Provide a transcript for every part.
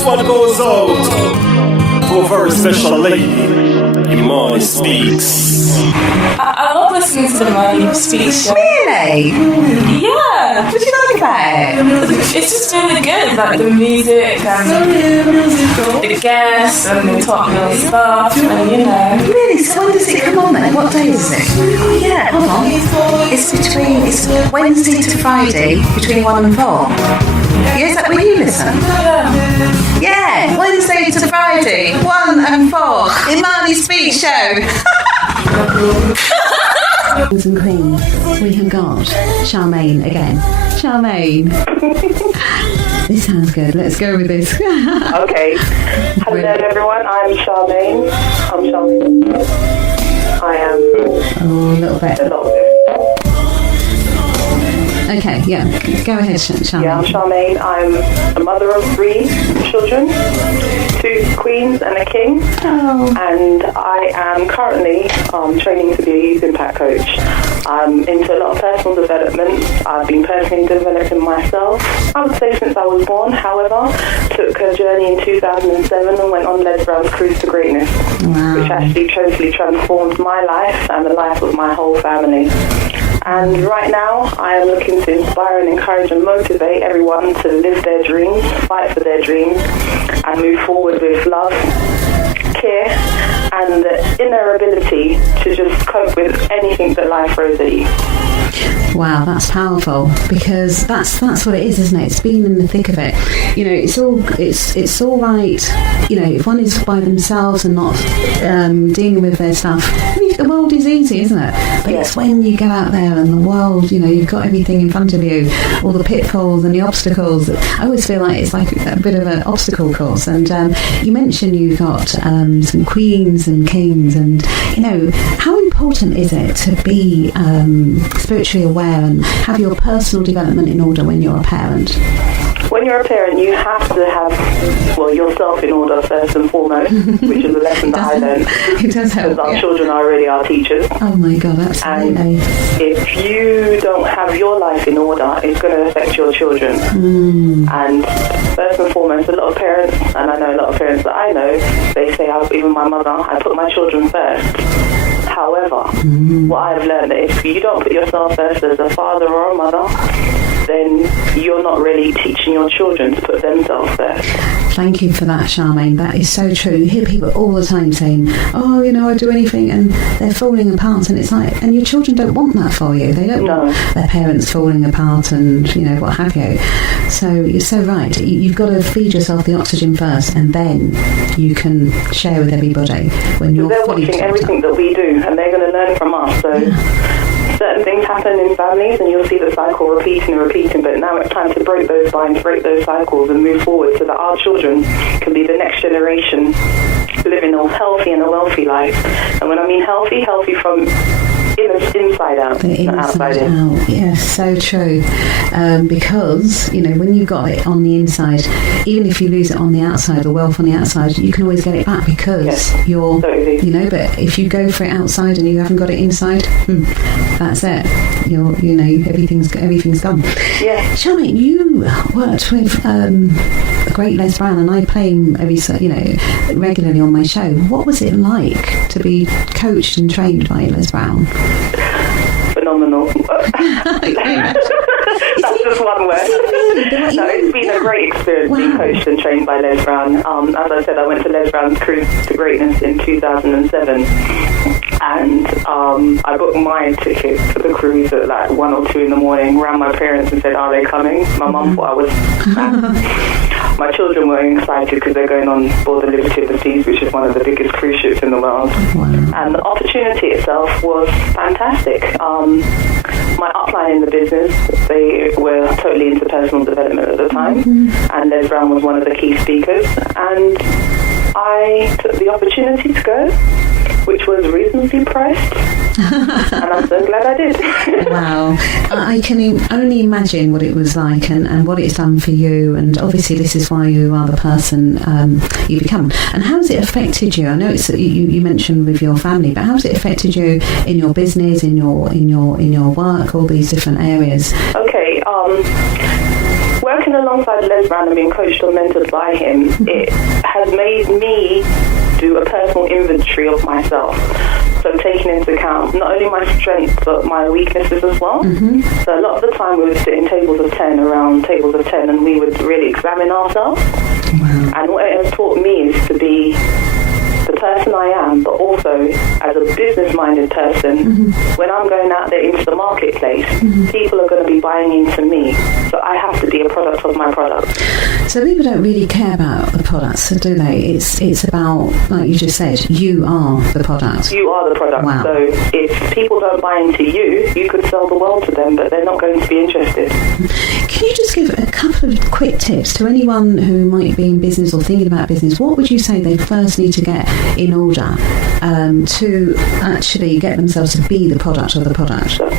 This one goes out to a very special lady, Imani Speaks. I love listening to the Imani Speaks show. Really? Yeah. What do you like about it? It's just really good, like the music and the guests and they talk real stuff and you know. Really? So when does it come on then? What day is it? Oh yeah, hold on. It's Wednesday to Friday between 1 and 4. Yeah, is that when you listen? Yeah, Wednesday to Friday, 1 and 4. Imani Speaks show. Kings and queens, we have got Charmaine again. Charmaine. This sounds good. Let's go with this. Okay. Hello everyone, I'm Charmaine. I am a little bit. Okay, yeah. Go ahead, Charmaine. Yeah, I'm Charmaine. I'm a mother of 3 children, 2 queens and a king. Oh. And I am currently training to be a youth impact coach. I'm into a lot of personal development. I've been personally developing myself, I would say since I was born. However, took a journey in 2007 and went on Les Brown's Cruise to Greatness, which actually totally transformed my life and the life of my whole family. And right now, I am looking to inspire and encourage and motivate everyone to live their dreams, fight for their dreams, and move forward with love, care, and the inner ability to just cope with anything that life throws at you. Wow, that's powerful, because that's what it is, isn't it? It's being in the thick of it. You know, it's all right. You know, if one is by themselves and not dealing with their stuff, the world is easy, isn't it? But it's when you get out there and the world, you know, you've got everything in front of you, all the pitfalls and the obstacles. I always feel like it's like a bit of an obstacle course. And you mentioned you've got some queens and kings, and you know, how important is it to be spiritually aware and have your personal development in order when you're a parent? When you're a parent, you have to have, yourself in order first and foremost, which is a lesson that I learned. It does help. Because our children are really our teachers. Oh my God, absolutely. And if you don't have your life in order, it's going to affect your children. And first and foremost, a lot of parents, and I know a lot of parents that I know, they say, even my mother, I put my children first. However, what I've learned, that if you don't put yourself first as a father or a mother, then you're not really teaching your children to put themselves first. Thank you for that, Charmaine. That is so true. You hear people all the time saying, oh, you know, I'd do anything, and they're falling apart, and it's like, and your children don't want that for you. They don't want their parents falling apart and, you know, what have you. So you're so right. You've got to feed yourself the oxygen first, and then you can share with everybody when you're they're watching everything that we do, and they're going to learn from us. So certain things happen in families, and you'll see the cycle repeating and repeating, but now it's time to break those binds, break those cycles, and move forward so that our children can be the next generation living a healthy and a wealthy life. And when I mean healthy from inside out, the not outside in. Out. Yes, so true. Because, you know, when you've got it on the inside, even if you lose it on the outside, the wealth on the outside, you can always get it back because you're, you know, but if you go for it outside and you haven't got it inside, that's it. You know, everything's gone. Yeah. Charmaine, you worked with the great Les Brown, and I play him regularly on my show. What was it like to be coached and trained by Les Brown? Phenomenal. That's just one word. No, it's been a great experience being coached and trained by Les Brown. As I said, I went to Les Brown's Cruise to Greatness in 2007, and I booked my ticket for the cruise at like 1 or 2 in the morning, rang my parents and said, are they coming? My mum thought I was mad. My children were excited because they're going on board the Liberty of the Seas, which is one of the biggest cruise ships in the world. Wow. And the opportunity itself was fantastic. My upline in the business, they were totally into personal development at the time, and Les Brown was one of the key speakers, and I took the opportunity to go, which was reasonably priced, and I'm so glad I did. Wow. I can only imagine what it was like and what it's done for you, and obviously this is why you are the person you become. And how has it affected you? I know it's you mentioned with your family, but how has it affected you in your business, in your work, all these different areas? Okay, working working alongside Les Brown and being coached or mentored by him, it has made me do a personal inventory of myself. So taking into account not only my strengths but my weaknesses as well. So a lot of the time we would sit in around tables of 10, and we would really examine ourselves. Wow. And what it has taught me is to be the person I am, but also as a business-minded person, when I'm going out there into the marketplace, people are going to be buying into me. So I have to be a product of my product. So people don't really care about the products, do they? It's about, like you just said, you are the product. You are the product. Wow. So if people don't buy into you, you could sell the world to them, but they're not going to be interested. Can you just give a couple of quick tips to anyone who might be in business or thinking about business? What would you say they first need to get in order to actually get themselves to be the product of the product? So,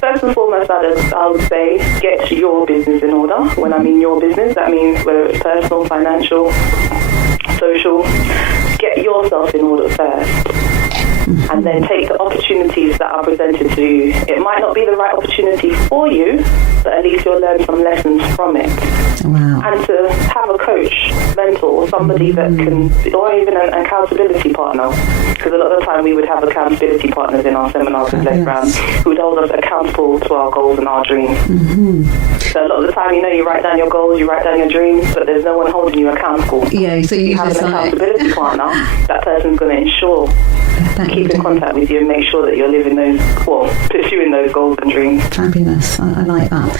first and foremost, I would say get your business in order. When I mean your business, that means whether it's personal, financial, social, get yourself in order first. And then take the opportunities that are presented to you. It might not be the right opportunity for you, but at least you'll learn some lessons from it. Wow. And to have a coach, mentor, or somebody that can, or even an accountability partner. Because a lot of the time we would have accountability partners in our seminars with Les Brown who would hold us accountable to our goals and our dreams. So a lot of the time, you write down your goals, you write down your dreams, but there's no one holding you accountable. Yeah, so you have just an accountability partner, that person's going to ensure keep in contact with you and make sure that you're living those, pursuing those goals and dreams. Fabulous. I like that.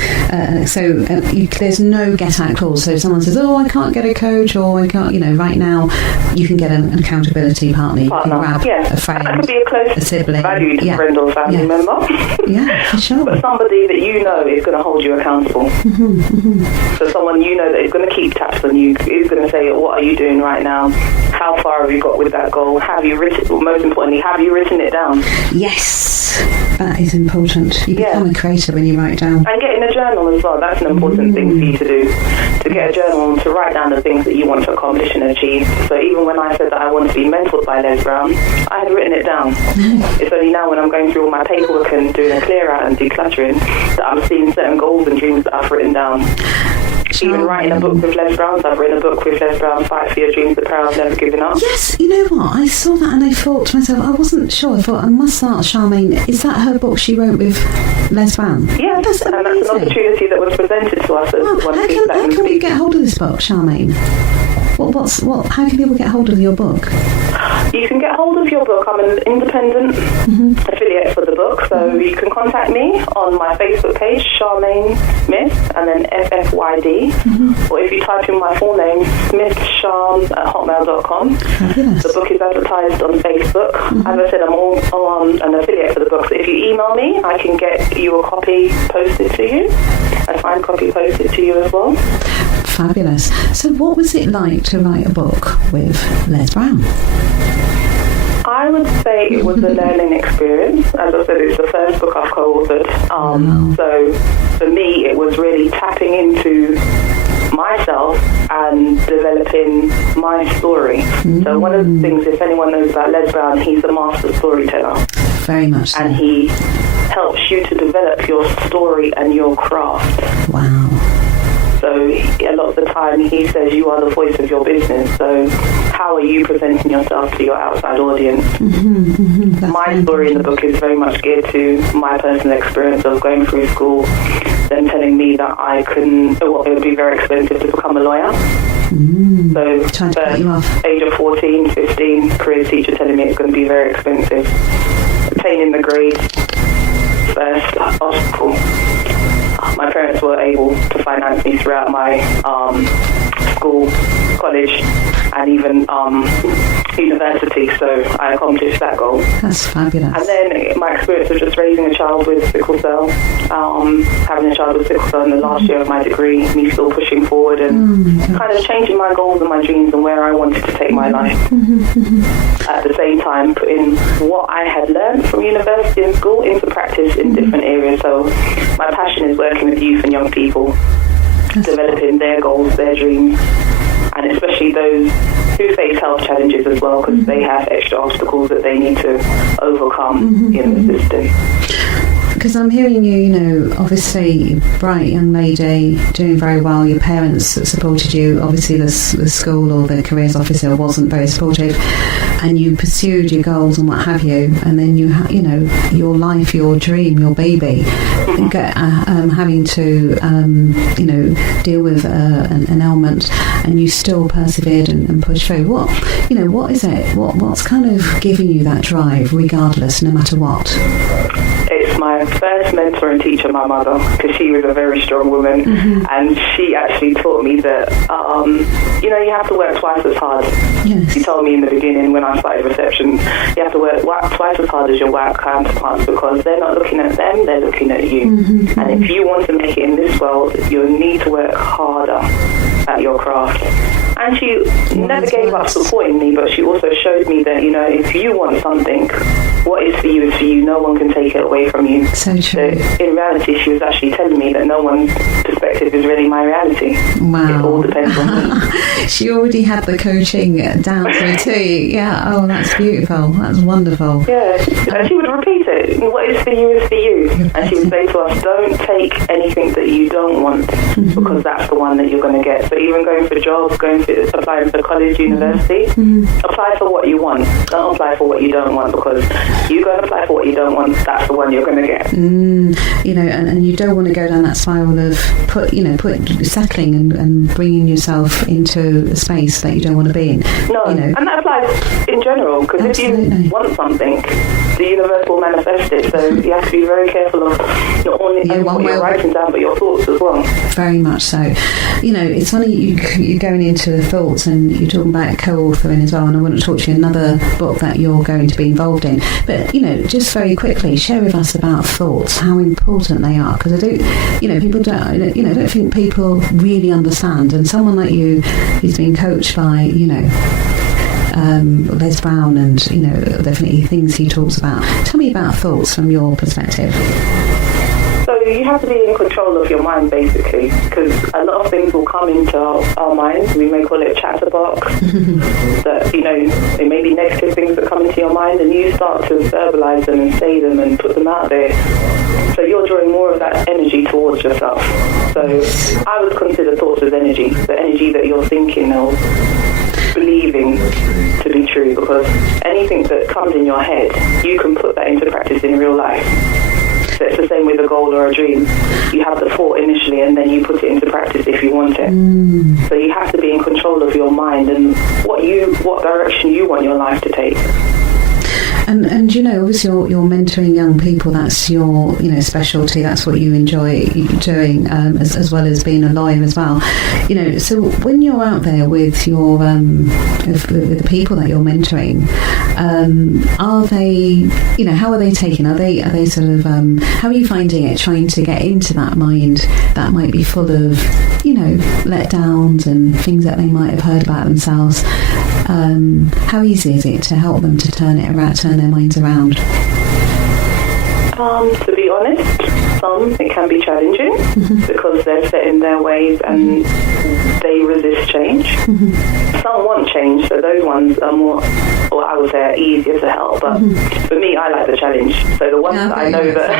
There's no get-out clause. So if someone says, I can't get a coach, or I can't, right now, you can get an accountability partner. You can grab a friend, that could be a close, sibling, valued friend or family member. Yeah, for sure. But somebody that you know is going to hold you accountable. So someone you know that is going to keep tabs on you, is going to say, what are you doing right now? How far have you got with that goal? Have you most importantly, have you written it down? Yes, that is important. You become a creator when you write down. And getting a journal as well, that's an important thing for you to do. To get a journal and to write down the things that you want to accomplish and achieve. So even when I said that I want to be mentored by Les Brown, I had written it down. It's only now when I'm going through all my paperwork and doing a clear out and decluttering that I'm seeing certain goals and dreams that I've written down. Even writing a book with Les Brown, I've written a book with Les Brown, Fight for Your Dreams, The Power of Never Giving Up. Yes, you know what? I saw that and I thought to myself, I wasn't sure. I thought, I must ask Charmaine, is that her book she wrote with Les Brown? Yes, that's and that's an opportunity that was presented to us. How can we get hold of this book, Charmaine? How can people get hold of your book? You can get hold of your book. I'm an independent affiliate for the book, so you can contact me on my Facebook page, Charmaine Smith, and then FFYD, or if you type in my full name, smithcharm@hotmail.com. The book is advertised on Facebook. As I said, I'm all an affiliate for the book, so if you email me, I can get you a copy posted to you, a signed copy posted to you as well. Fabulous. So what was it like to write a book with Les Brown? I would say it was a learning experience. As I said, it's the first book I've co-authored. So for me, it was really tapping into myself and developing my story. So one of the things, if anyone knows about Les Brown, he's a master storyteller. Very much so. And he helps you to develop your story and your craft. Wow. So a lot of the time he says you are the voice of your business. So how are you presenting yourself to your outside audience? My story in the book is very much geared to my personal experience of going through school, then telling me that it would be very expensive to become a lawyer. So first, age of 14, 15, career teacher telling me it's going to be very expensive. Attaining the grades, first obstacle. My parents were able to finance me throughout my school, college, and even university, so I accomplished that goal. That's fabulous. And then my experience of just raising a child with sickle cell, having a child with sickle cell in the last year of my degree, me still pushing forward and kind of changing my goals and my dreams and where I wanted to take my life. At the same time, putting what I had learned from university and school into practice in different areas. So my passion is working with youth and young people, developing their goals, their dreams, and especially those who face health challenges as well, because they have extra obstacles that they need to overcome in the system. Because I'm hearing you, obviously, bright young lady, doing very well. Your parents supported you. Obviously, the school or the careers officer wasn't very supportive, and you pursued your goals and what have you. And then your life, your dream, your baby, having to, deal with an ailment, and you still persevered and pushed through. What is it? What's kind of giving you that drive, regardless, no matter what? It's my first mentor and teacher, my mother, because she was a very strong woman, and she actually taught me that, you have to work twice as hard. Yes. She told me in the beginning when I started reception, you have to work twice as hard as your white counterparts, because they're not looking at them, they're looking at you. And if you want to make it in this world, you'll need to work harder at your craft. And she never gave up supporting me, but she also showed me that, if you want something, what is for you is for you. No one can take it away from you. So true. So in reality, she was actually telling me that no one's perspective is really my reality. Wow. It all depends on me. She already had the coaching down to a T. Yeah. Oh, that's beautiful. That's wonderful. Yeah. And she would repeat it. What is for you is for you. And she would say to us, don't take anything that you don't want, because that's the one that you're going to get. So even going for jobs, applying for college, university, apply for what you want. Don't apply for what you don't want, because you go and apply for what you don't want, that's the one you're going to get. And you don't want to go down that spiral of settling and bringing yourself into a space that you don't want to be in. No, and that applies in general, because if you want something, the universe will manifest it. So you have to be very careful of not only what you're writing down, but your thoughts as well. Very much so. It's funny you're going into the thoughts, and you're talking about co-authoring as well, and I want to talk to you another book that you're going to be involved in. But, just very quickly, share with us about thoughts, how important they are, because I don't, people don't, I don't think people really understand. And someone like you who's been coached by, Les Brown, and definitely things he talks about. Tell me about thoughts from your perspective. So you have to be in control of your mind, basically, because a lot of things will come into our minds. We may call it chatterbox. That it may be negative things that come into your mind, and you start to verbalize them and say them and put them out there. So you're drawing more of that energy towards yourself. So I would consider thoughts as energy, the energy that you're thinking or believing to be true, because anything that comes in your head, you can put that into practice in real life. So it's the same with a goal or a dream. You have the thought initially, and then you put it into practice if you want it. So you have to be in control of your mind and what direction you want your life to take. And obviously you're mentoring young people. That's your specialty. That's what you enjoy doing, as well as being a lawyer as well. So when you're out there with your with the people that you're mentoring, are they how are they taking? Are they sort of how are you finding it? Trying to get into that mind that might be full of letdowns and things that they might have heard about themselves. How easy is it to help them to turn their minds around? To be honest, it can be challenging because they're set in their ways and they resist change. Some want change, so those ones are more, or I would say, are easier to help. But for me, I like the challenge. So the ones that I know that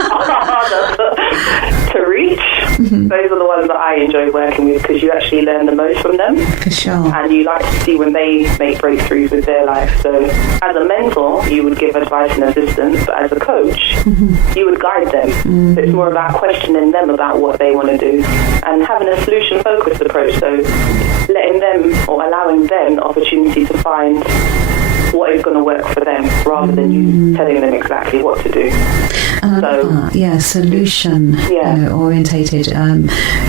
are harder to reach, those are the ones that I enjoy working with, because you actually learn the most from them. For sure. And you like to see when they make breakthroughs with their life. So as a mentor, you would give advice and assistance, but as a coach, you would guide them. So it's more about questioning them about what they want to do and having a solution-focused approach. So letting them or allowing them the opportunity to find what is going to work for them rather than you telling them exactly what to do. Solution orientated,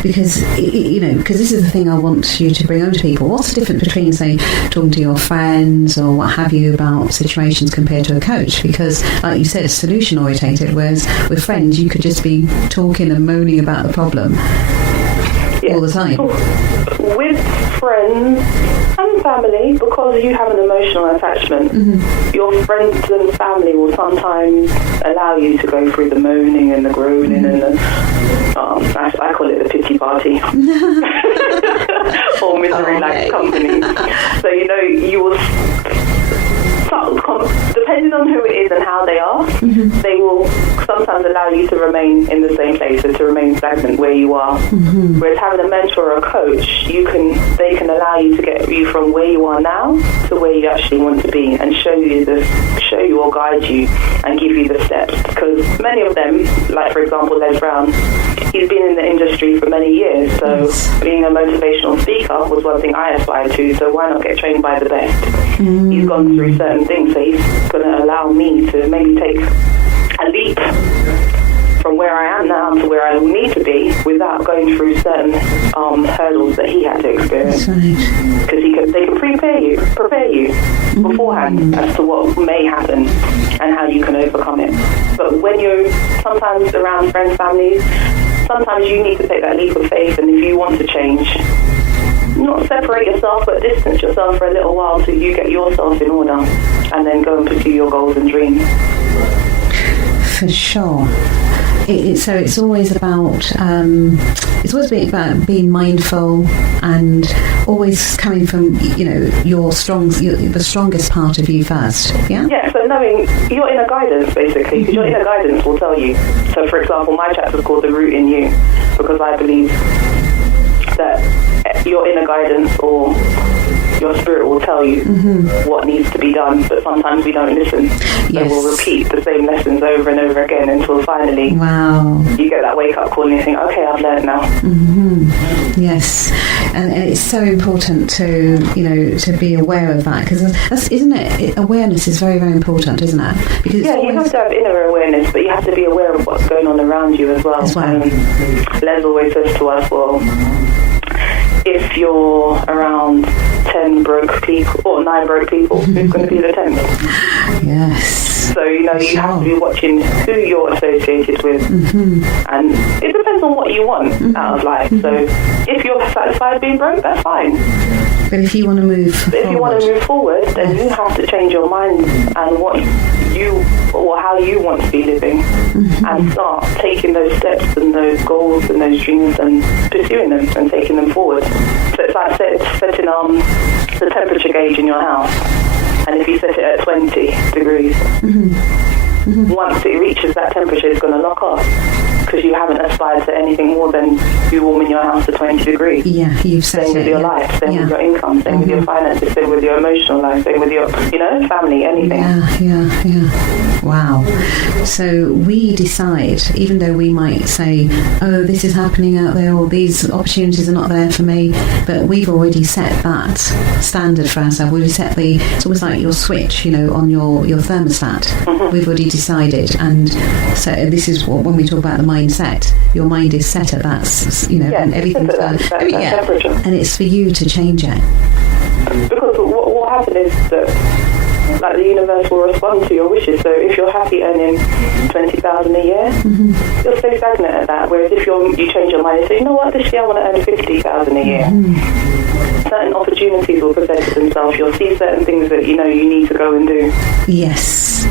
because because this is the thing I want you to bring home to people. What's the difference between, say, talking to your friends or what have you about situations compared to a coach? Because, like you said, solution orientated, whereas with friends you could just be talking and moaning about the problem all the time. With friends and family, because you have an emotional attachment, your friends and family will sometimes allow you to go through the moaning and the groaning and the I call it the pity party or misery like company. So you will depending on who it is and how they are, they will sometimes allow you to remain in the same place and to remain stagnant where you are. Whereas having a mentor or a coach, they can allow you to get you from where you are now to where you actually want to be, and show you or guide you and give you the steps. Because many of them, like for example Les Brown, he's been in the industry for many years, so being a motivational speaker was one thing I aspired to, so why not get trained by the best? He's gone through certain things, so he's going to allow me to maybe take a leap from where I am now to where I need to be without going through certain hurdles that he had to experience. Because they can prepare you beforehand as to what may happen and how you can overcome it. But when you're sometimes around friends, families, sometimes you need to take that leap of faith, and if you want to change, not separate yourself, but distance yourself for a little while till you get yourself in order, and then go and pursue your goals and dreams. For sure. So it's always about being mindful and always coming from the strongest part of you first. Yeah, so knowing your inner guidance, basically, because your inner guidance will tell you. So for example, my chapter is called The Root in You, because I believe that your inner guidance or your spirit will tell you what needs to be done, but sometimes we don't listen. So we'll repeat the same lessons over and over again until finally you get that wake-up call and you think, okay, I've learned now. Yes, and it's so important to be aware of that, because isn't it? Awareness is very, very important, isn't it? Because you have to have inner awareness, but you have to be aware of what's going on around you as well. Les always says to us, well, if you're around 10 broke people or 9 broke people, who's going to be the 10th? Yes. So, you have to be watching who you're associated with. And it depends on what you want out of life. So if you're satisfied being broke, that's fine. But if you want to move forward, then you have to change your mind and how you want to be living, and start taking those steps and those goals and those dreams and pursuing them and taking them forward. So it's like setting the temperature gauge in your house, and if you set it at 20 degrees, once it reaches that temperature, it's going to lock off, because you haven't aspired to anything more than you warming your house to 20 degrees. Yeah, you've set Same with your life, same with your income, same with your finances, same with your emotional life, same with your, family, anything. Yeah. Wow. So we decide, even though we might say, oh, this is happening out there, or these opportunities are not there for me, but we've already set that standard for ourselves. We've set it's almost like your switch, on your thermostat. We've already decided, and so this is when we talk about the mindset, your mind is set at that, and everything's done. Temperature. And it's for you to change it. Because what will happen is that, like, the universe will respond to your wishes. So if you're happy earning 20,000 a year, you'll stay stagnant at that. Whereas if you change your mind and say, you know what, this year I want to earn 50,000 a year, certain opportunities will present themselves. You'll see certain things that you need to go and do. Yes.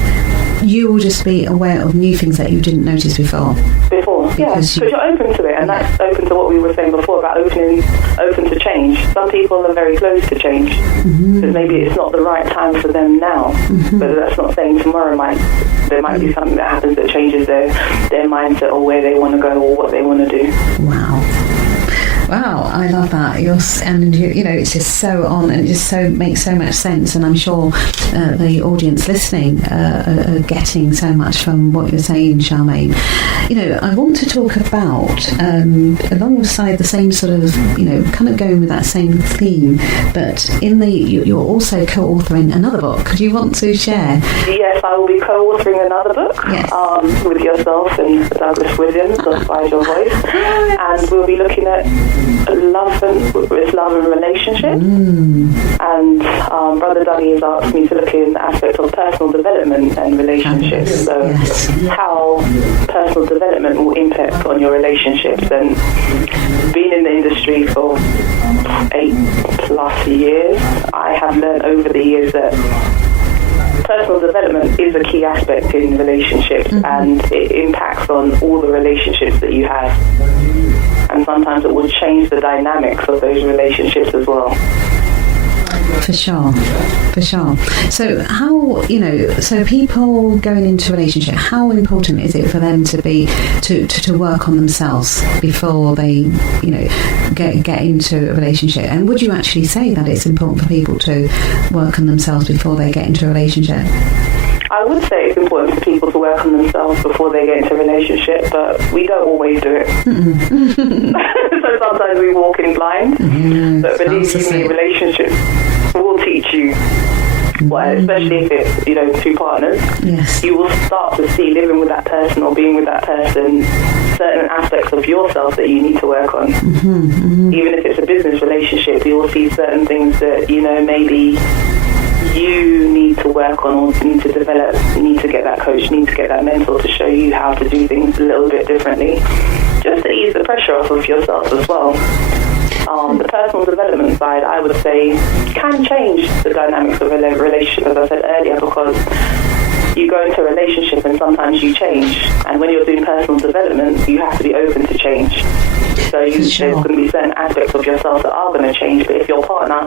You will just be aware of new things that you didn't notice before. Because you're open to it, and that's open to what we were saying before about open to change. Some people are very close to change, because maybe it's not the right time for them now. But that's not saying tomorrow there might be something that happens that changes their mindset or where they want to go or what they want to do. Wow, I love that. It's just so on, and it just makes so much sense. And I'm sure the audience listening are getting so much from what you're saying, Charmaine. I want to talk about, alongside the same sort of, kind of going with that same theme, but you're also co-authoring another book. Do you want to share? Yes, I will be co-authoring another book with yourself and Douglas Williams of Find Your Voice, and we'll be looking at love and relationship. And Brother Dougie has asked me to look in aspects of personal development and relationships. So how personal development will impact on your relationships. And being in the industry for 8+ years, I have learned over the years that personal development is a key aspect in relationships, and it impacts on all the relationships that you have. And sometimes it will change the dynamics of those relationships as well. For sure. So how, so people going into a relationship, how important is it for them to work on themselves before they, get into a relationship? And would you actually say that it's important for people to work on themselves before they get into a relationship? I would say it's important for people to work on themselves before they get into a relationship, but we don't always do it. So sometimes we walk in blind. But believe you me, relationships will teach you. Well, especially if it's, two partners. Yes. You will start to see, living with that person or being with that person, certain aspects of yourself that you need to work on. Even if it's a business relationship, you will see certain things that, maybe you need to work on or need to develop. You need to get that coach, you need to get that mentor to show you how to do things a little bit differently, just to ease the pressure off of yourself as well. The personal development side, I would say, can change the dynamics of a relationship, as I said earlier, because you go into a relationship and sometimes you change. And when you're doing personal development, you have to be open to change. So there's going to be certain aspects of yourself that are going to change. But if your partner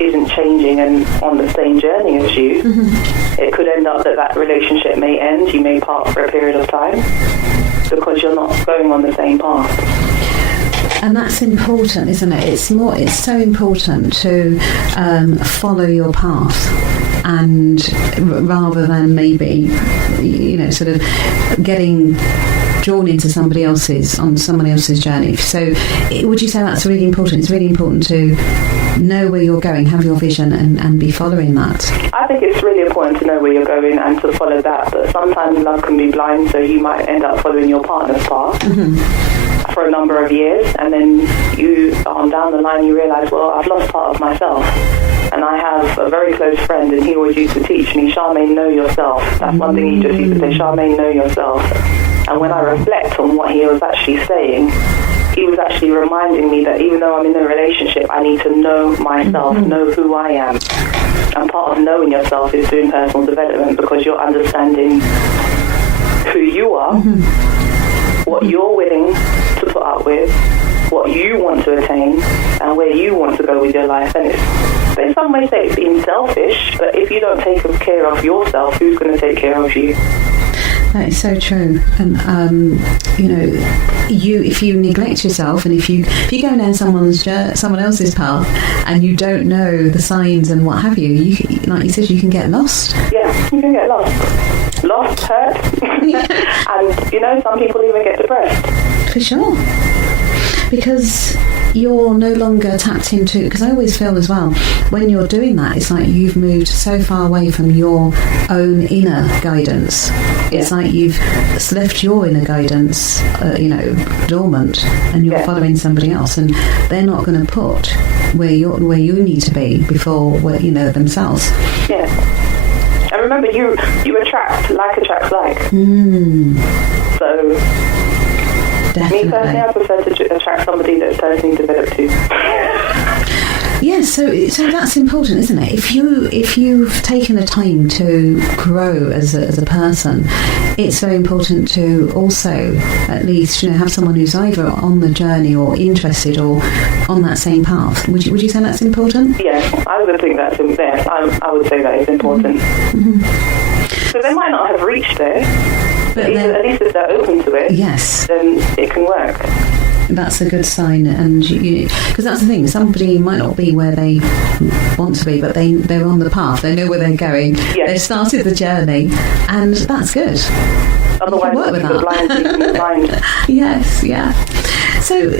isn't changing and on the same journey as you, it could end up that relationship may end. You may part for a period of time because you're not going on the same path. And that's important, isn't it? It's so important to follow your path, and rather than maybe, sort of getting drawn into somebody else's journey. So would you say that's really important? It's really important to know where you're going, have your vision, and be following that. I think it's really important to know where you're going and to follow that, but sometimes love can be blind, so you might end up following your partner's path for a number of years, and then you down the line you realise, well, I've lost part of myself. And I have a very close friend, and he always used to teach me, Charmaine, know yourself. That's one thing he just used to say, Charmaine, know yourself. And when I reflect on what he was actually saying, he was actually reminding me that even though I'm in a relationship, I need to know myself, know who I am. And part of knowing yourself is doing personal development, because you're understanding who you are, what you're willing to put up with, what you want to attain, and where you want to go with your life. And in some ways say it's being selfish, but if you don't take care of yourself, who's going to take care of you? That is so true. And if you neglect yourself, and if you go down someone else's path and you don't know the signs and what have you, like you said, you can get lost. Yeah, you can get lost, hurt, and some people even get depressed. For sure. Because you're no longer tapped into, because I always feel as well, when you're doing that, it's like you've moved so far away from your own inner guidance. It's like you've left your inner guidance, dormant, and you're following somebody else, and they're not going to put where you need to be before themselves. Yeah. And remember, you attract attracts like. So. Definitely. Me personally, I prefer to attract somebody that's personally developed too. Yes, so that's important, isn't it? If you've taken the time to grow as a person, it's very important to also at least have someone who's either on the journey or interested or on that same path. Would you say that's important? Yes, I would think that's there. I would say that is important. So they might not have reached there. But at least if they're open to it, yes, then it can work. That's a good sign, and because that's the thing. Somebody might not be where they want to be, but they're on the path. They know where they're going. Yes. They've started the journey, and that's good. Otherwise, work with that. Blind. Yes, yeah. So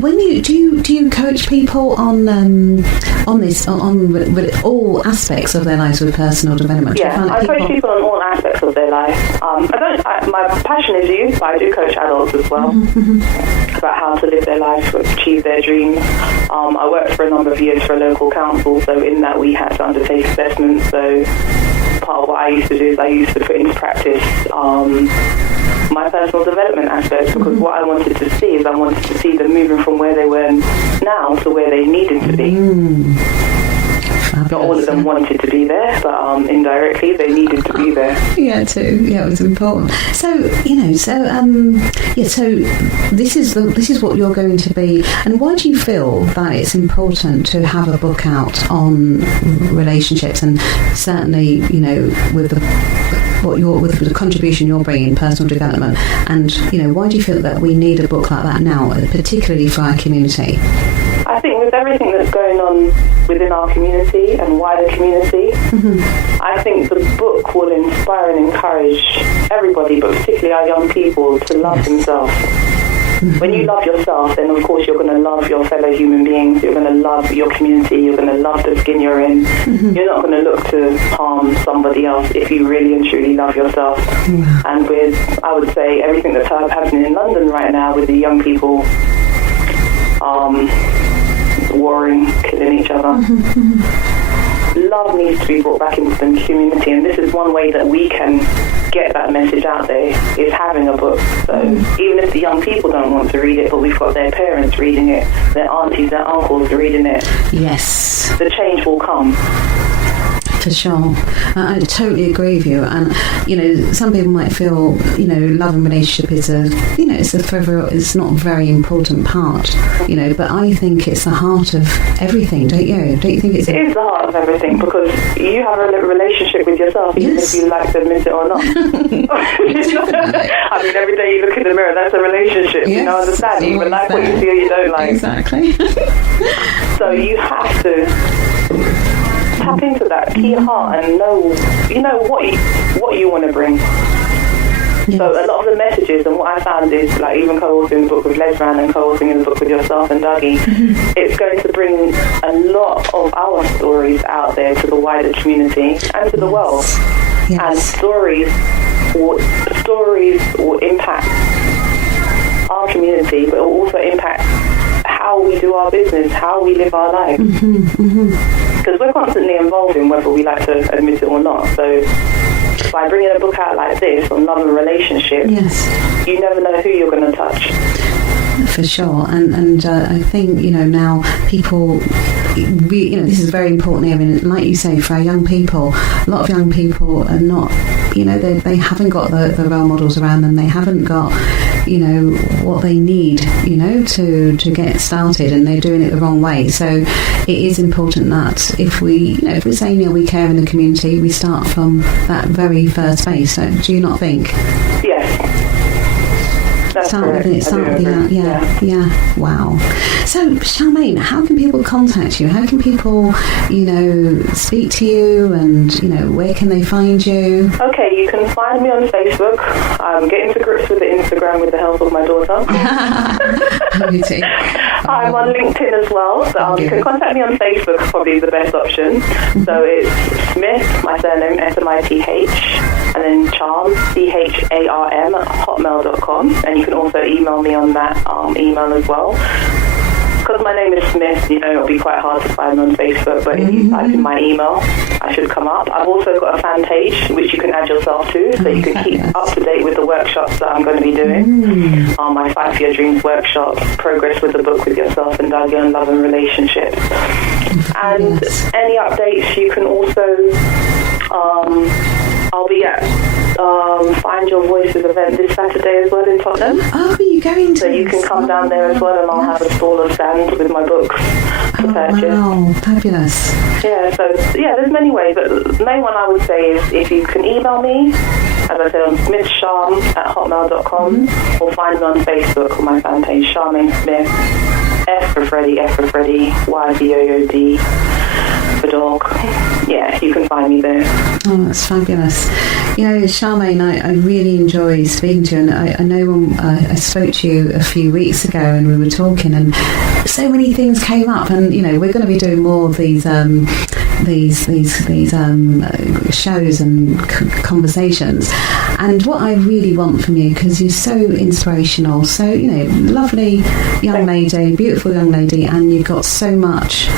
when do you coach people on this with all aspects of their lives with personal development? Yeah, I coach people on all aspects of their life. My passion is youth, but I do coach adults as well about how to live their life, achieve their dreams. I worked for a number of years for a local council, so in that we had to undertake assessments. So part of what I used to do is I used to put into practice my personal development aspects, because what I wanted to see is I wanted to see them moving from where they were now to where they needed to be. Not all of them wanted to be there, but indirectly they needed to be there. Yeah, too. Yeah, it was important. So so this is what you're going to be. And why do you feel that it's important to have a book out on relationships, and certainly, with the contribution you're bringing in personal development, and why do you feel that we need a book like that now, particularly for our community? I think with everything that's going on within our community and wider community, I think the book will inspire and encourage everybody, but particularly our young people, to love themselves. When you love yourself, then of course you're going to love your fellow human beings, you're going to love your community, you're going to love the skin you're in. You're not going to look to harm somebody else if you really and truly love yourself. And with, I would say, everything that's happening in London right now with the young people warring, killing each other, love needs to be brought back into the community, and this is one way that we can get that message out there, is having a book. So even if the young people don't want to read it, but we've got their parents reading it, their aunties, their uncles reading it, yes, the change will come. For sure. I totally agree with you. And, some people might feel, love and relationship is it's not a very important part, but I think it's the heart of everything, don't you? Don't you think it is the heart of everything, because you have a relationship with yourself, even if you like to admit it or not. I mean, every day you look in the mirror, that's a relationship, understand? You even like what you see or you don't like. Exactly. So you have to tap into that key heart and know what you want to bring. Yes. So a lot of the messages, and what I found is, like, even co-authoring the book with Lesran and co-authoring in the book with yourself and Dougie, it's going to bring a lot of our stories out there to the wider community and to the world. Yes. And stories will impact our community, but it will also impact how we do our business, how we live our lives. Because we're constantly involved in whether we like to admit it or not. So by bringing a book out like this on love and relationships, you never know who you're going to touch. For sure. And I think, now people, this is very important. I mean, like you say, for our young people, a lot of young people are not, they haven't got the role models around them. They haven't got, what they need, to get started, and they're doing it the wrong way. So it is important that if we say, we care in the community, we start from that very first base. So do you not think? Yes. Start with it. Yeah. Wow. So, Charmaine, how can people contact you? How can people, speak to you, and, where can they find you? Okay, you can find me on Facebook. I'm getting to grips with the Instagram with the help of my daughter. I'm on LinkedIn as well, so you can contact me on Facebook, probably the best option. So it's Smith, my surname, SMITH, and then Charm, CHARM, at hotmail.com, and you can also email me on that email as well. Because my name is Smith, it'll be quite hard to find on Facebook, but if you type in my email, I should come up. I've also got a fan page which you can add yourself to, so you can keep up to date with the workshops that I'm going to be doing. My 5 Year Dreams workshop, Progress with the Book with Yourself and Dougie on Love and Relationships. And any updates, you can also, I'll be at Find Your Voices event this Saturday as well in Tottenham. Oh, are you going to? So you can come down there as well, and I'll have a stall of stand with my books to purchase. Wow, fabulous. Yeah, so there's many ways, but the main one I would say is if you can email me, as I said, on smithsharm@hotmail.com, or find me on Facebook on my fan page, Charmaine Smith, F for Freddy, Y for Yo-Yo, D for dog. Yeah, you can find me there. Oh, that's fabulous. Charmaine, I really enjoy speaking to you, and I know when I spoke to you a few weeks ago and we were talking, and so many things came up, and we're going to be doing more of these shows and conversations, And what I really want from you, because you're so inspirational, so, lovely young lady, beautiful young lady, and you've got so much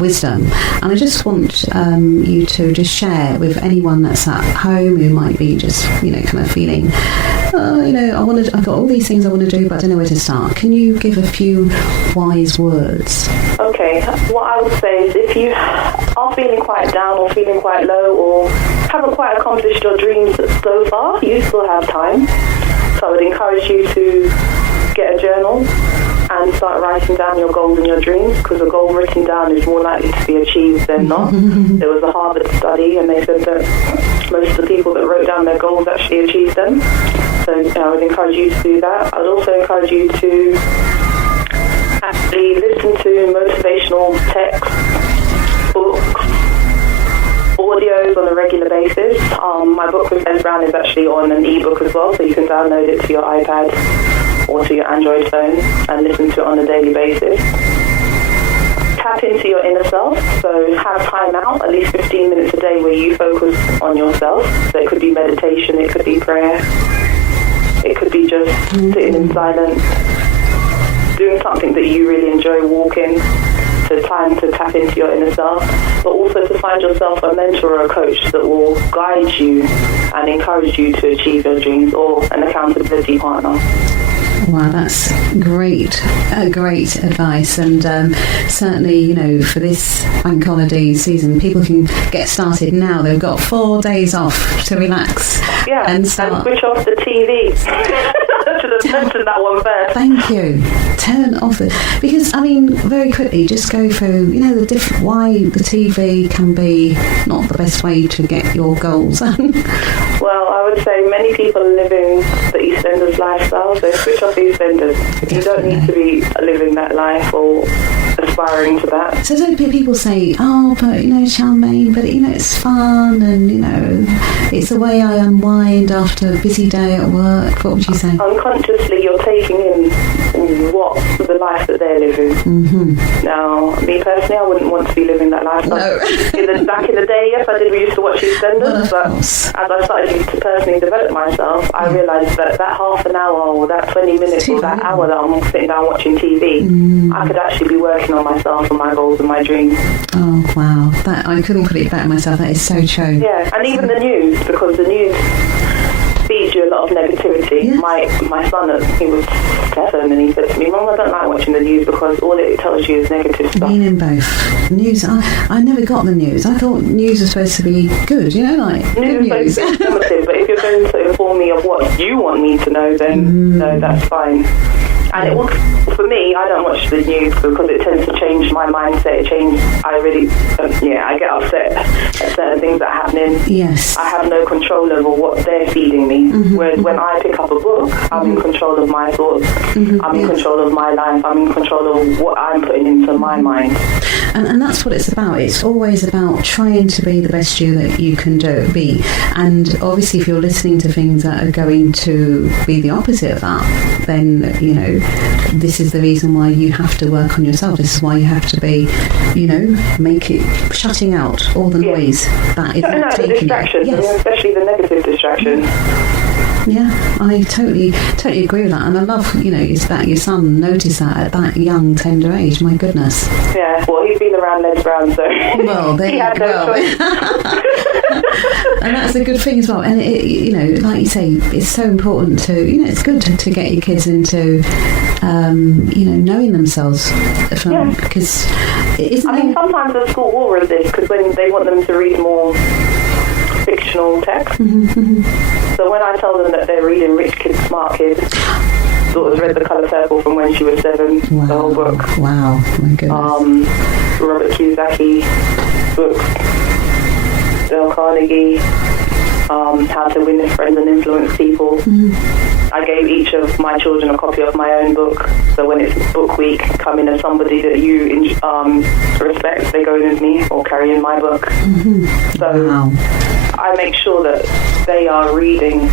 wisdom. And I just want you to just share with anyone that's at home who might be just, kind of feeling, I've got all these things I want to do, but I don't know where to start. Can you give a few wise words? Okay, what I would say is if you are feeling quite down or feeling quite low or haven't quite accomplished your dreams so far, you still have time. So I would encourage you to get a journal and start writing down your goals and your dreams, because a goal written down is more likely to be achieved than not. There was a Harvard study and they said that most of the people that wrote down their goals actually achieved them. So I would encourage you to do that. I would also encourage you to actually listen to motivational texts, books, audios on a regular basis. My book with Les Brown is actually on an ebook as well, so you can download it to your iPad or to your Android phone and listen to it on a daily basis. Tap into your inner self, so have time out, at least 15 minutes a day where you focus on yourself. So it could be meditation, it could be prayer, it could be just sitting in silence, doing something that you really enjoy, walking. So time to tap into your inner self, but also to find yourself a mentor or a coach that will guide you and encourage you to achieve your dreams, or an accountability partner. Wow, that's great advice. And certainly, for this bank holiday season, people can get started now. They've got 4 days off to relax. Yeah, and switch off the TV. I should have mentioned that one first. Thank you. Turn off it. Because, very quickly, just go through, why the TV can be not the best way to get your goals. Well, I would say many people are living the EastEnders lifestyle, so switch off EastEnders. Definitely. You don't need to be living that life or aspiring to that. So people say, but Charmaine, but it's fun and it's the way I unwind after a busy day at work. What would you say? Unconsciously, you're taking in what the life that they're living. Mm-hmm. Now, me personally, I wouldn't want to be living that life. No. Back in the day, yes, I did. We used to watch EastEnders, but as I started to personally develop myself, I realised that half an hour or that 20 minutes or that hour that I'm sitting down watching TV, I could actually be working on myself and my goals and my dreams. Oh, wow. That I couldn't put it better myself. That is so true. Yeah, and even the news, because the news feeds you a lot of negativity. Yes. My son, he was 7, and he said to me, Mum, I don't like watching the news because all it tells you is negative stuff. Meaning both. News, I never got the news. I thought news was supposed to be good, like news is supposed to be informative, but if you're going to inform me of what you want me to know, then no, that's fine. And it will, for me, I don't watch the news because it tends to change my mindset. I get upset at certain things that are happening. Yes. I have no control over what they're feeding me. Whereas when I pick up a book, I'm in control of my thoughts. I'm in control of my life. I'm in control of what I'm putting into my mind. And that's what it's about. It's always about trying to be the best you that you can be. And obviously, if you're listening to things that are going to be the opposite of that, then, this is the reason why you have to work on yourself. This is why you have to be, shutting out all the noise that is not taking distractions, you. Yes. Especially the negative distractions. Yeah, I totally agree with that. And I love, is that your son noticed that at that young, tender age. My goodness. Yeah, well, he's been around Les Brown, so well, there he you had go. no choice. And that's a good thing as well. And it, like you say, it's so important to, it's good to get your kids into, knowing themselves. Because sometimes the school will resist because when they want them to read more fictional text. So when I tell them that they're reading Rich Kid, Smart Kid, daughter's read The Colour Purple from when she was 7, the whole book. Wow, my goodness. Robert Kiyosaki books, Dale Carnegie, How to Win Friends and Influence People. I gave each of my children a copy of my own book, so when it's book week, come in as somebody that you respect, they go in with me or carry in my book. So I make sure that they are reading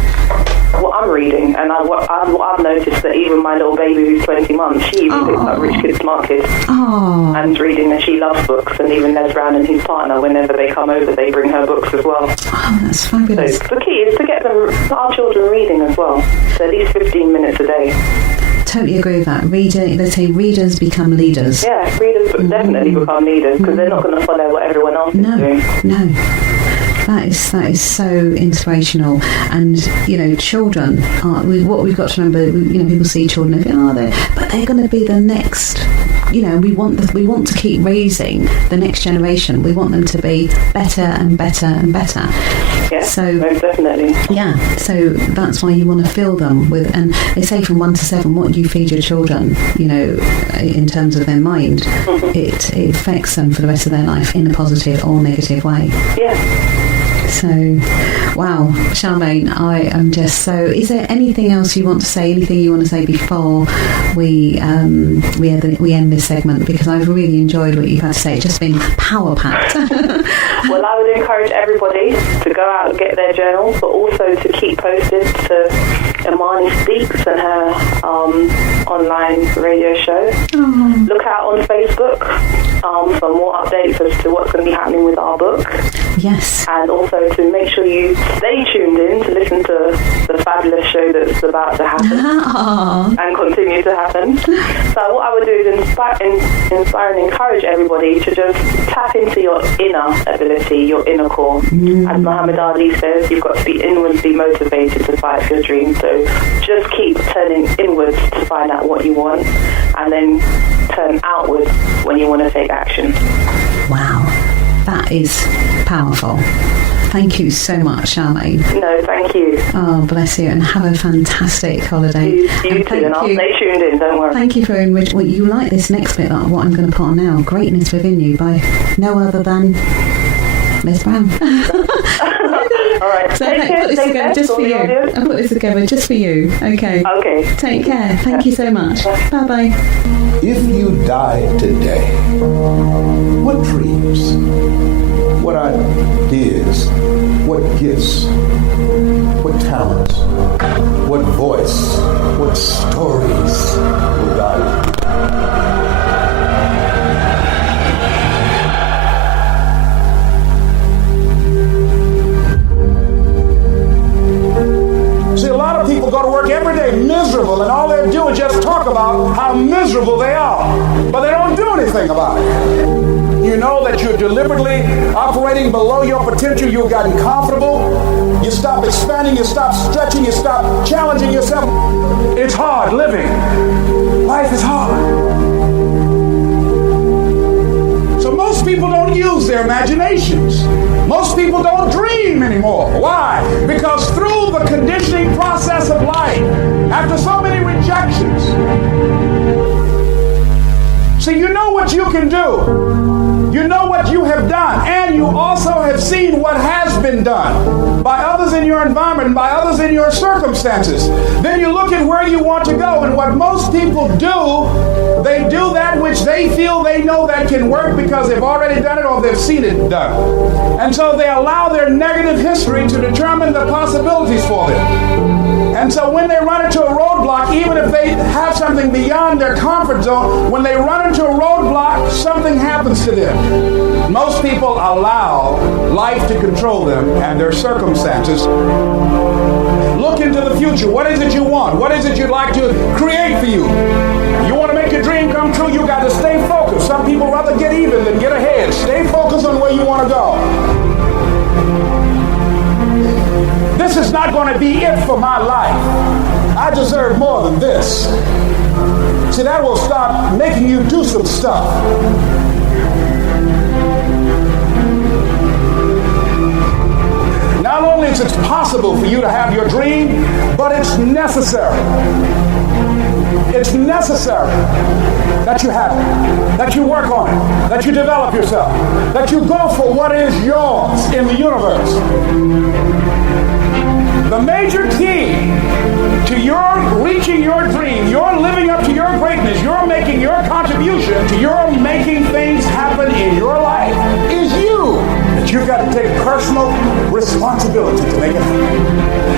what I'm reading, and what I've noticed that even my little baby who's 20 months, she even picks up Rich Kid Smart Kid and is reading, and she loves books. And even Les Brown and his partner, whenever they come over, they bring her books as well. Oh, that's fabulous. So the key is to get our children reading as well. So at least 15 minutes a day. Totally agree with that. They say readers become leaders. Yeah, readers definitely become leaders because they're not going to follow what everyone else is doing. No. That is so inspirational. And children are what we've got to remember. People see children and think, but they're going to be the next. We want to keep raising the next generation. We want them to be better and better and better. Yeah, so most definitely. Yeah, so that's why you want to fill them with. And they say from 1 to 7, what you feed your children, in terms of their mind, it affects them for the rest of their life in a positive or negative way. Yeah. So, wow, Charmaine, I am just so... Is there anything else you want to say, anything you want to say before we end this segment? Because I've really enjoyed what you've had to say. It's just been power-packed. Well, I would encourage everybody to go out and get their journals, but also to keep posted to Imani Speaks and her online radio show. Oh. Look out on Facebook for more updates as to what's going to be happening with our book. Yes. And also to make sure you stay tuned in to listen to the fabulous show that's about to happen and continue to happen. So what I would do is inspire and encourage everybody to just tap into your inner ability, your inner core. As Muhammad Ali says, you've got to be inwardly motivated to fight for your dreams. So just keep turning inwards to find out what you want, and then turn outwards when you want to take action. Wow, that is powerful. Thank you so much, Charmaine. No, thank you. Oh, bless you, and have a fantastic holiday. You too, and I'll stay tuned in, don't worry. Thank you for enriching. Well, you like this next bit, like what I'm going to put on now, Greatness Within You, by no other than Les Brown. All right. So I put this together just for you. I put this together just for you. Okay. Okay. Take care. Thank you so much. Bye-bye. If you died today, what dreams, what ideas, what gifts, what talents, what voice, what stories would die with you? People go to work every day miserable, and all they do is just talk about how miserable they are, but they don't do anything about it. You know that you're deliberately operating below your potential. You've gotten comfortable. You stop expanding. You stop stretching. You stop challenging yourself. It's hard living. Life is hard. So most people don't use their imaginations. Most people don't dream anymore. Why? Because through the conditioning process of life, after so many rejections, so you know what you can do. You know what you have done, and you also have seen what has been done by others in your environment, by others in your circumstances. Then you look at where you want to go, and what most people do, they do that which they feel they know that can work because they've already done it or they've seen it done. And so they allow their negative history to determine the possibilities for them. And so when they run into a roadblock, even if they have something beyond their comfort zone, when they run into a roadblock, something happens to them. Most people allow life to control them and their circumstances. Look into the future. What is it you want? What is it you'd like to create for you? You want to make your dream come true, you got to stay focused. Some people rather get even than get ahead. Stay focused on where you want to go. This is not going to be it for my life. I deserve more than this. See, that will start making you do some stuff. Not only is it possible for you to have your dream, but it's necessary. It's necessary that you have it, that you work on it, that you develop yourself, that you go for what is yours in the universe. The major key to your reaching your dream, your living up to your greatness, your making your contribution to your making things happen in your life is you. But you've got to take personal responsibility to make it happen.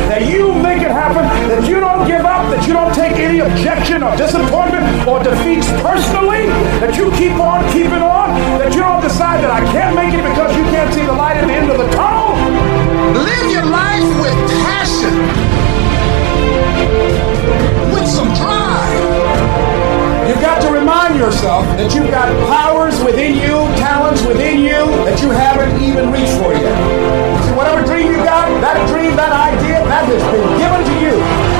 That you make it happen, that you don't give up, that you don't take any objection or disappointment or defeats personally, that you keep on keeping on, that you don't decide that I can't make it because you can't see the light at the end of the tunnel. Live your life with passion, with some drive. You've got to remind yourself that you've got powers within you, talents within you that you haven't even reached for yet. See, whatever dream you got, that dream, that idea, that has been given to you.